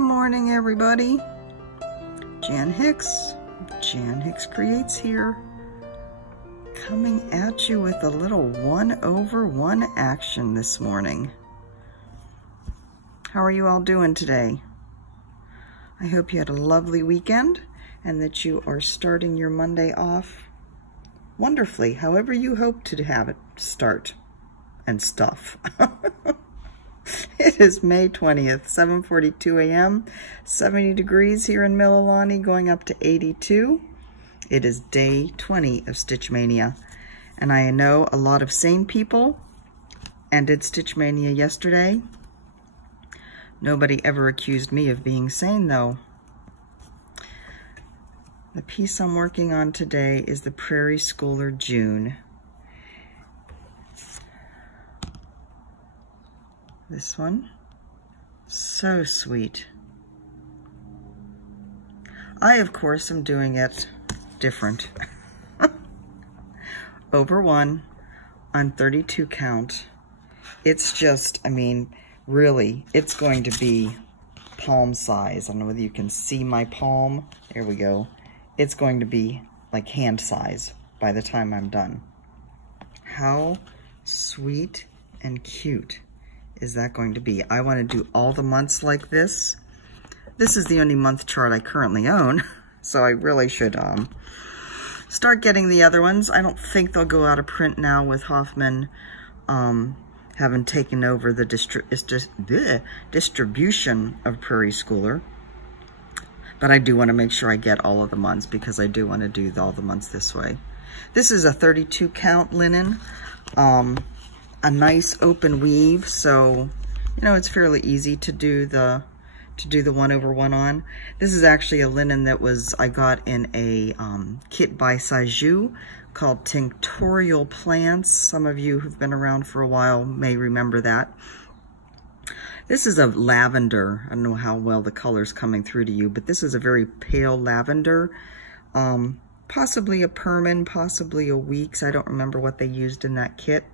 Good morning, everybody. Jan Hicks Creates here, coming at you with a little 1/1 action this morning. How are you all doing today? I hope you had a lovely weekend and that you are starting your Monday off wonderfully, however you hope to have it start and stuff. It is May 20th, 7:42 a.m., 70 degrees here in Mililani, going up to 82. It is day 20 of Stitch Mania, and I know a lot of sane people ended Stitch Mania yesterday. Nobody ever accused me of being sane, though. The piece I'm working on today is the Prairie Schooler June. This one, so sweet. I, of course, am doing it different. Over 1 on 32 count. It's just, I mean, really, it's going to be palm size. I don't know whether you can see my palm. There we go. It's going to be like hand size by the time I'm done. How sweet and cute is that going to be? I want to do all the months like this. This is the only month chart I currently own, so I really should start getting the other ones. I don't think they'll go out of print now with Hoffman having taken over the distribution of Prairie Schooler. But I do want to make sure I get all of the months because I do want to do all the months this way. This is a 32 count linen. A nice open weave, so you know it's fairly easy to do the 1/1 on. This is actually a linen that I got in a kit by Saiju called Tinctorial Plants. Some of you who've been around for a while may remember that. This is a lavender. I don't know how well the color's coming through to you, but this is a very pale lavender. Possibly a Perman, possibly a Weeks. I don't remember what they used in that kit.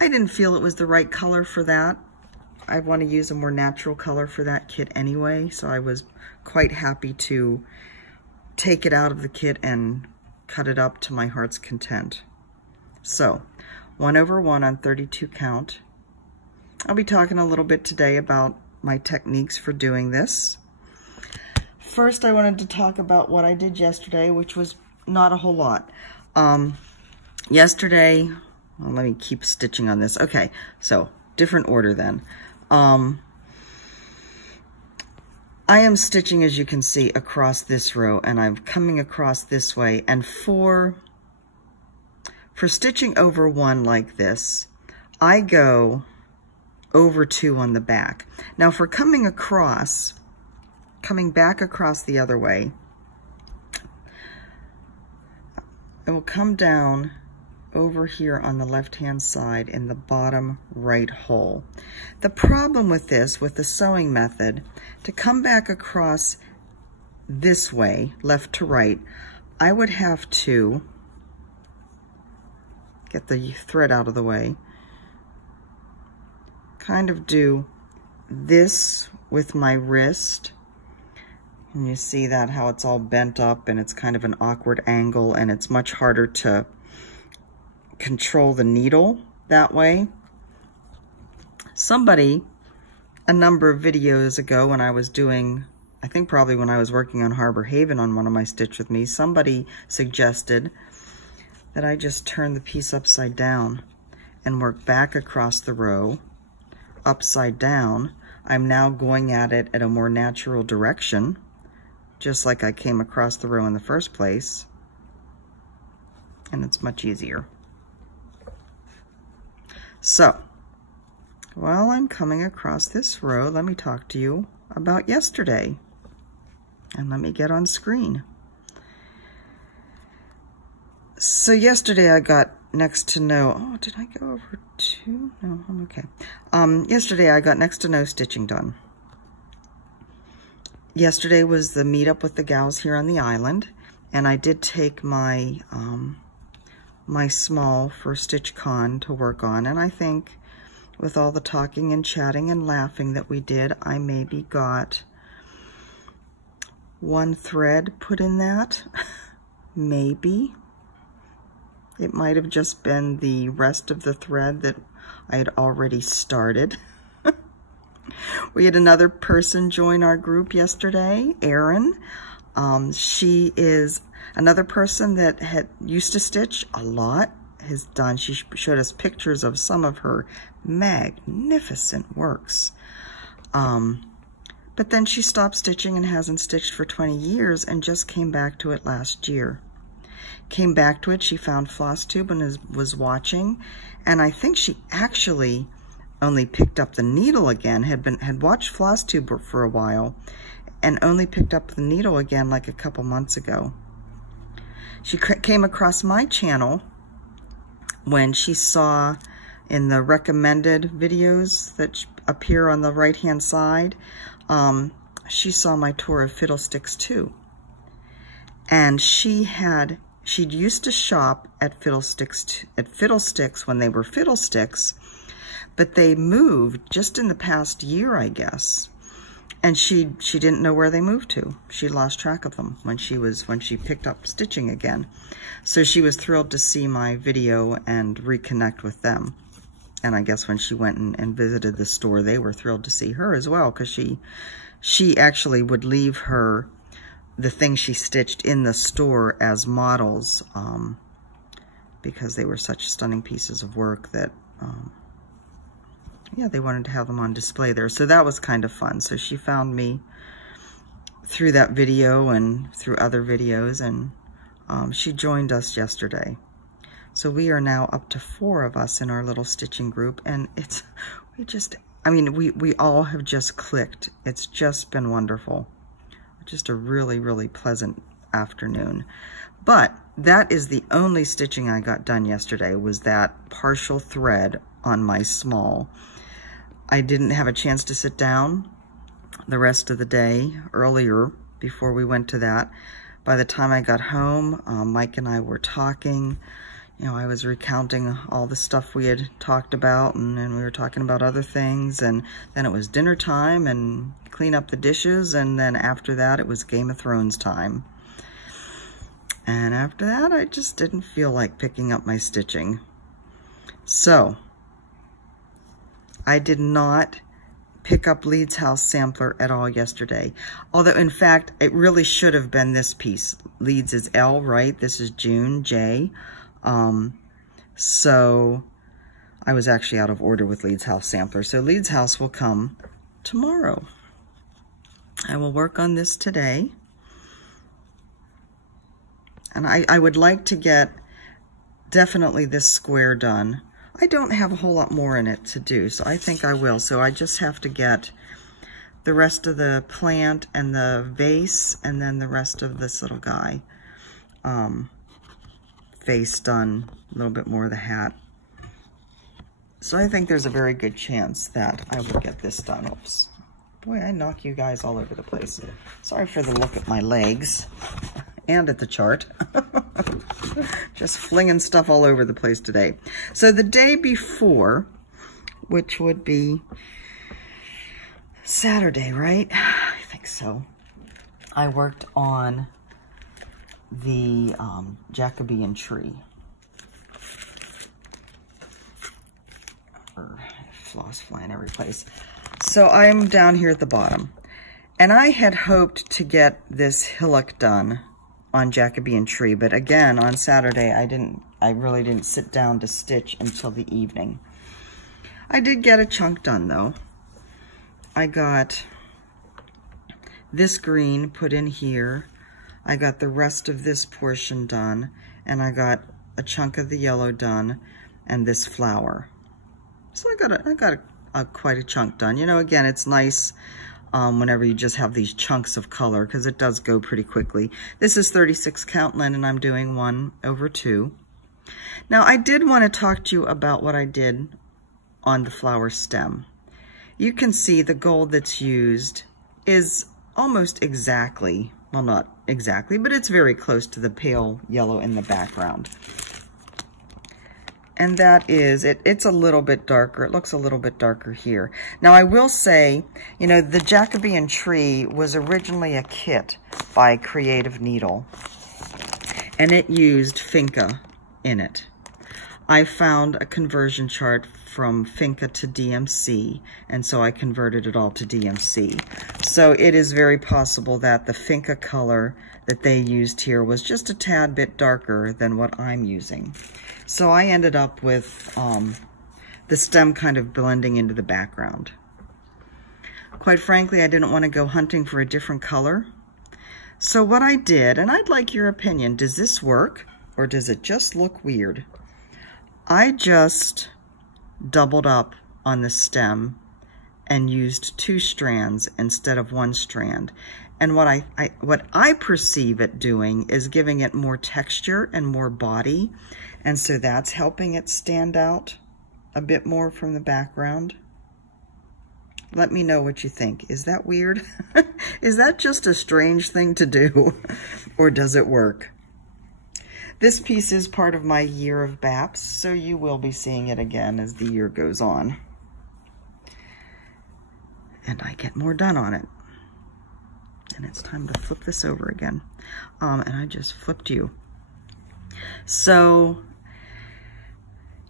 I didn't feel it was the right color for that. I want to use a more natural color for that kit anyway, so I was quite happy to take it out of the kit and cut it up to my heart's content. So, 1/1 on 32 count. I'll be talking a little bit today about my techniques for doing this. First, I wanted to talk about what I did yesterday, which was not a whole lot. Yesterday, well, let me keep stitching on this. Okay, so different order then. I am stitching, as you can see, across this row, and I'm coming across this way. And for stitching over 1 like this, I go over 2 on the back. Now for coming back across the other way, I will come down over here on the left-hand side in the bottom right hole. The problem with this, with the sewing method, to come back across this way, left to right, I would have to get the thread out of the way, kind of do this with my wrist. And you see that, how it's all bent up and it's kind of an awkward angle, and it's much harder to control the needle that way. Somebody, a number of videos ago when I was doing, I think probably when I was working on Harbor Haven on one of my Stitch With Me, somebody suggested that I just turn the piece upside down and work back across the row, upside down. I'm now going at it at a more natural direction, just like I came across the row in the first place, and it's much easier. So, while I'm coming across this row, let me talk to you about yesterday. And let me get on screen. So yesterday I got next to no, oh, did I go over 2? No, I'm okay. Yesterday I got next to no stitching done. Yesterday was the meetup with the gals here on the island, and I did take my my small for StitchCon to work on, and I think with all the talking and chatting and laughing that we did, I maybe got one thread put in that. Maybe. It might have just been the rest of the thread that I had already started. We had another person join our group yesterday, Erin. She is another person that used to stitch a lot, she showed us pictures of some of her magnificent works. But then she stopped stitching and hasn't stitched for 20 years and just came back to it last year. Came back to it, she found floss tube and was watching, and I think she actually only picked up the needle again, had watched floss tube for a while, and only picked up the needle again like a couple months ago. She came across my channel when she saw in the recommended videos that appear on the right hand side, she saw my tour of Fiddlesticks too. And she'd used to shop at Fiddlesticks when they were Fiddlesticks, but they moved just in the past year, I guess. And she didn't know where they moved to. She lost track of them when she picked up stitching again. So she was thrilled to see my video and reconnect with them. And I guess when she went and visited the store, they were thrilled to see her as well, because she actually would leave the things she stitched in the store as models, because they were such stunning pieces of work that yeah, they wanted to have them on display there. So that was kind of fun. So she found me through that video and through other videos, and she joined us yesterday. So we are now up to 4 of us in our little stitching group, and we all have just clicked. It's just been wonderful. Just a really, really pleasant afternoon. But that is the only stitching I got done yesterday, was that partial thread on my small. I didn't have a chance to sit down the rest of the day earlier before we went to that. By the time I got home, Mike and I were talking. You know, I was recounting all the stuff we had talked about, and then we were talking about other things, and then it was dinner time and clean up the dishes, and then after that it was Game of Thrones time. And after that, I just didn't feel like picking up my stitching. So I did not pick up Leeds House Sampler at all yesterday. Although, in fact, it really should have been this piece. Leeds is L, right? This is June, J. So I was actually out of order with Leeds House Sampler. So Leeds House will come tomorrow. I will work on this today. And I would like to get definitely this square done. I don't have a whole lot more in it to do, so I think I will. So I just have to get the rest of the plant and the vase, and then the rest of this little guy. Face done, a little bit more of the hat. So I think there's a very good chance that I will get this done. Oops. Boy, I knock you guys all over the place. Sorry for the look at my legs and at the chart. Just flinging stuff all over the place today. So the day before, which would be Saturday, right? I think so. I worked on the Jacobean tree. Floss flying every place. So I'm down here at the bottom, and I had hoped to get this hillock done on Jacobean tree, but again, on Saturday, I really didn't sit down to stitch until the evening. I did get a chunk done though. I got this green put in here. I got the rest of this portion done, and I got a chunk of the yellow done, and this flower. So I got quite a chunk done. You know, again, it's nice whenever you just have these chunks of color, because it does go pretty quickly. This is 36 count linen. I'm doing 1/2. Now, I did want to talk to you about what I did on the flower stem. You can see the gold that's used is almost exactly, well, not exactly, but it's very close to the pale yellow in the background. And that is, it's a little bit darker. It looks a little bit darker here. Now, I will say, you know, the Jacobean tree was originally a kit by Creative Needle, and it used Finca in it. I found a conversion chart from Finca to DMC, and so I converted it all to DMC. So it is very possible that the Finca color that they used here was just a tad bit darker than what I'm using. So I ended up with the stem kind of blending into the background. Quite frankly, I didn't want to go hunting for a different color. So what I did, and I'd like your opinion, does this work or does it just look weird? I just doubled up on the stem and used 2 strands instead of 1 strand. And what I perceive it doing is giving it more texture and more body. And so that's helping it stand out a bit more from the background. Let me know what you think. Is that weird? Is that just a strange thing to do? Or does it work? This piece is part of my year of BAPS, so you will be seeing it again as the year goes on. And I get more done on it. And it's time to flip this over again. And I just flipped you. So,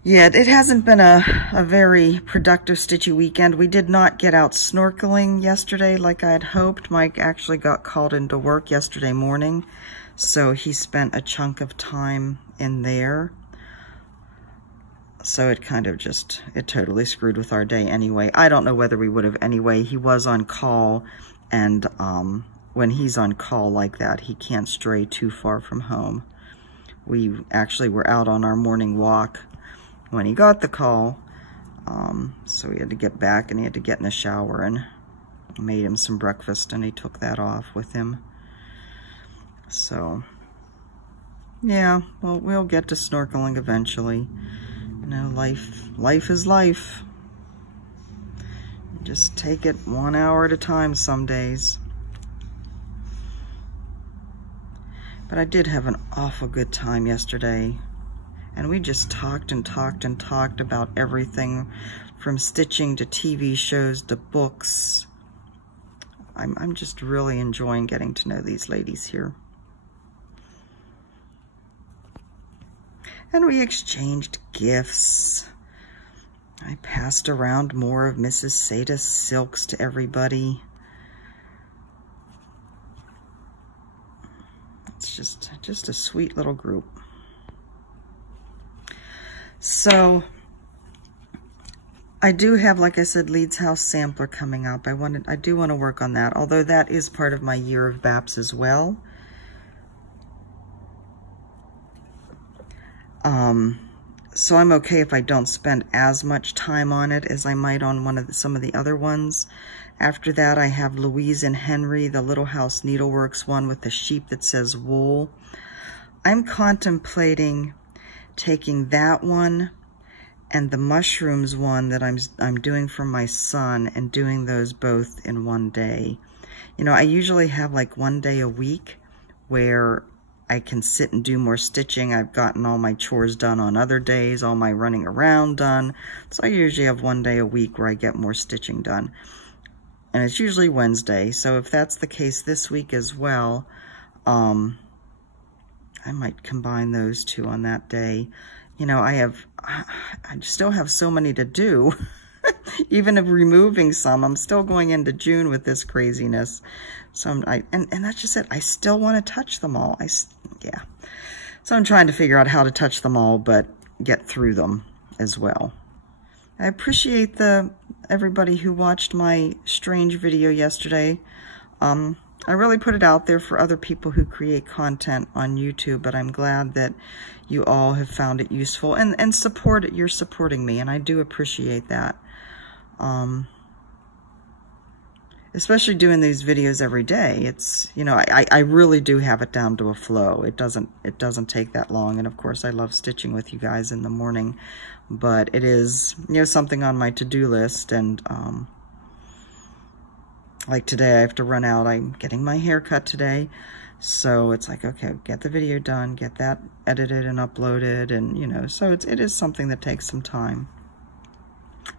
yeah, it hasn't been a very productive, stitchy weekend. We did not get out snorkeling yesterday like I had hoped. Mike actually got called into work yesterday morning, so he spent a chunk of time in there. So it kind of just, it totally screwed with our day anyway. I don't know whether we would have anyway. He was on call, and when he's on call like that, he can't stray too far from home. We actually were out on our morning walk when he got the call, so he had to get back and he had to get in the shower, and made him some breakfast, and he took that off with him. So, yeah, well, we'll get to snorkeling eventually. You know, life is life. Just take it 1 hour at a time some days. But I did have an awful good time yesterday. And we just talked and talked and talked about everything from stitching to TV shows to books. I'm just really enjoying getting to know these ladies here. And we exchanged gifts. I passed around more of Mrs. Sada's silks to everybody. It's just a sweet little group. So I do have, like I said, Leeds House Sampler coming up. I do want to work on that, although that is part of my year of BAPS as well. So I'm okay if I don't spend as much time on it as I might on some of the other ones. After that, I have Louise and Henry, the Little House Needleworks one with the sheep that says wool. I'm contemplating taking that one and the mushrooms one that I'm doing for my son and doing those both in one day. You know, I usually have like 1 day a week where I can sit and do more stitching. I've gotten all my chores done on other days, all my running around done. So I usually have 1 day a week where I get more stitching done. And it's usually Wednesday. So if that's the case this week as well, I might combine those two on that day. You know, I still have so many to do. Even if removing some, I'm still going into June with this craziness. So and that's just it. I still want to touch them all. Yeah. So I'm trying to figure out how to touch them all, but get through them as well. I appreciate everybody who watched my strange video yesterday. I really put it out there for other people who create content on YouTube, but I'm glad that you all have found it useful and you're supporting me, and I do appreciate that. Especially doing these videos every day. It's, you know, I really do have it down to a flow. It doesn't take that long, and of course I love stitching with you guys in the morning, but it is, you know, something on my to-do list, and Like today I have to run out. I'm getting my hair cut today. So it's like, okay, get the video done, get that edited and uploaded, and you know, so it is something that takes some time.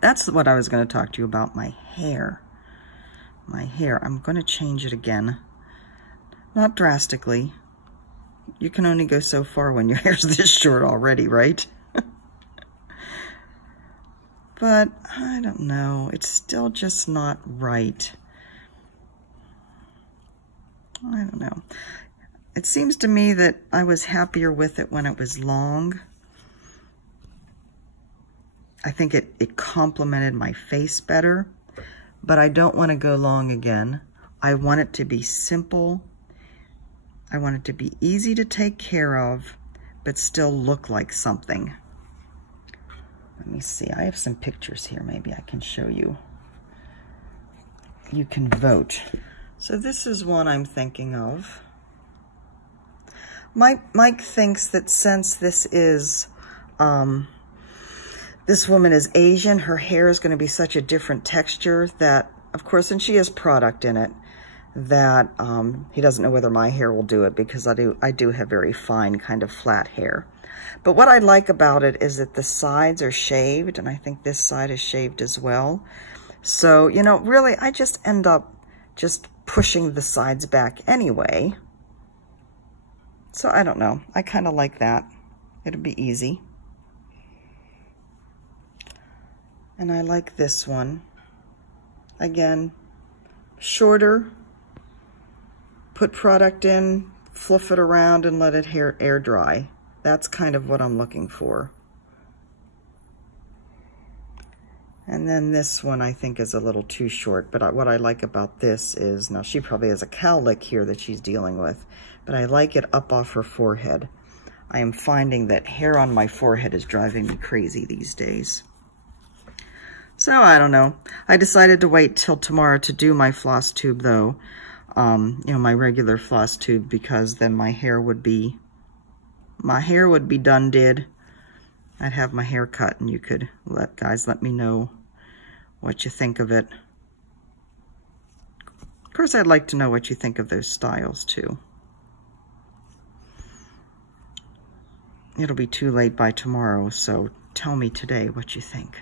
That's what I was going to talk to you about, my hair. My hair, I'm going to change it again. Not drastically. You can only go so far when your hair's this short already, right? But I don't know, it's still just not right. I don't know. It seems to me that I was happier with it when it was long. I think it complemented my face better, but I don't want to go long again. I want it to be simple. I want it to be easy to take care of, but still look like something. Let me see, I have some pictures here, maybe I can show you. You can vote. So this is one I'm thinking of. Mike thinks that since this is, this woman is Asian, her hair is going to be such a different texture that, of course, and she has product in it, that he doesn't know whether my hair will do it, because I do have very fine kind of flat hair. But what I like about it is that the sides are shaved, and I think this side is shaved as well. So, you know, really, I just end up just pushing the sides back anyway. So I don't know. I kind of like that. It'll be easy. And I like this one. Again, shorter. Put product in, fluff it around, and let it air dry. That's kind of what I'm looking for. And then this one I think is a little too short, but what I like about this is, now she probably has a cowlick here that she's dealing with, but I like it up off her forehead. I am finding that hair on my forehead is driving me crazy these days. So I don't know. I decided to wait till tomorrow to do my floss tube though, you know, my regular floss tube, because then my hair would be done did. I'd have my hair cut, and you could let me know what you think of it. Of course, I'd like to know what you think of those styles too. It'll be too late by tomorrow, so tell me today what you think.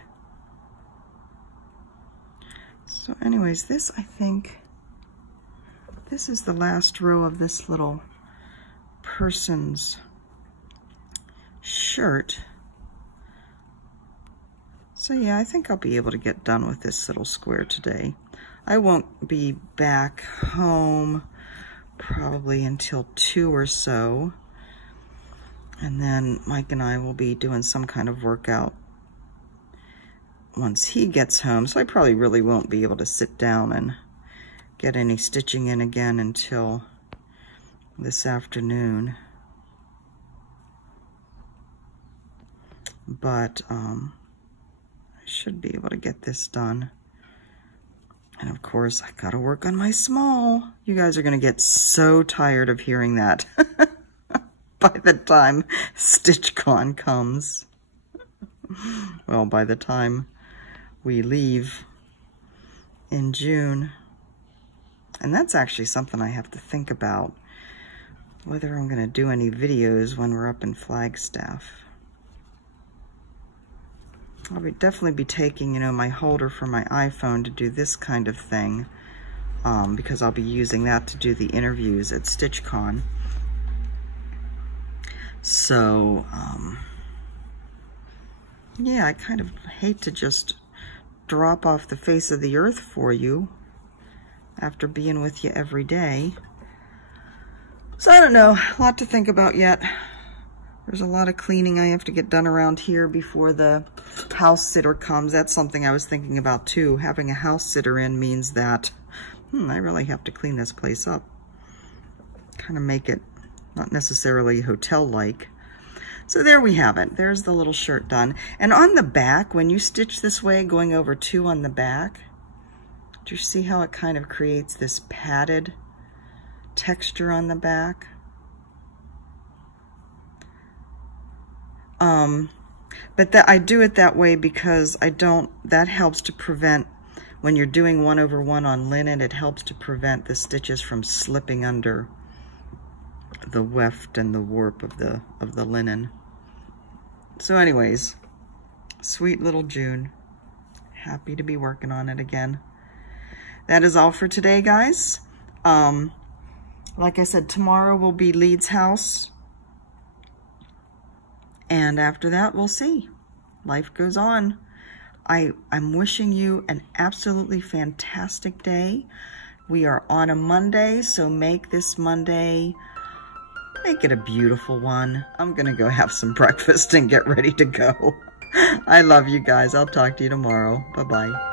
So anyways, this, I think, this is the last row of this little person's shirt. So yeah, I think I'll be able to get done with this little square today. I won't be back home probably until 2 or so. And then Mike and I will be doing some kind of workout once he gets home. So I probably really won't be able to sit down and get any stitching in again until this afternoon. But I should be able to get this done. And of course, I gotta work on my small. You guys are gonna get so tired of hearing that by the time StitchCon comes. Well, by the time we leave in June. And that's actually something I have to think about, whether I'm gonna do any videos when we're up in Flagstaff. I'll definitely be taking, you know, my holder for my iPhone to do this kind of thing, because I'll be using that to do the interviews at StitchCon. So, yeah, I kind of hate to just drop off the face of the earth for you after being with you every day. So I don't know, a lot to think about yet. There's a lot of cleaning I have to get done around here before the house sitter comes. That's something I was thinking about too. Having a house sitter in means that, I really have to clean this place up. Kind of make it not necessarily hotel-like. So there we have it. There's the little shirt done. And on the back, when you stitch this way, going over 2 on the back, do you see how it kind of creates this padded texture on the back? But I do it that way because that helps to prevent when you're doing 1/1 on linen, it helps to prevent the stitches from slipping under the weft and the warp of the linen. So anyways, sweet little June. Happy to be working on it again. That is all for today, guys. Like I said, tomorrow will be Leeds house. And after that, we'll see. Life goes on. I'm wishing you an absolutely fantastic day. We are on a Monday, so make this Monday, make it a beautiful one. I'm gonna go have some breakfast and get ready to go. I love you guys. I'll talk to you tomorrow. Bye-bye.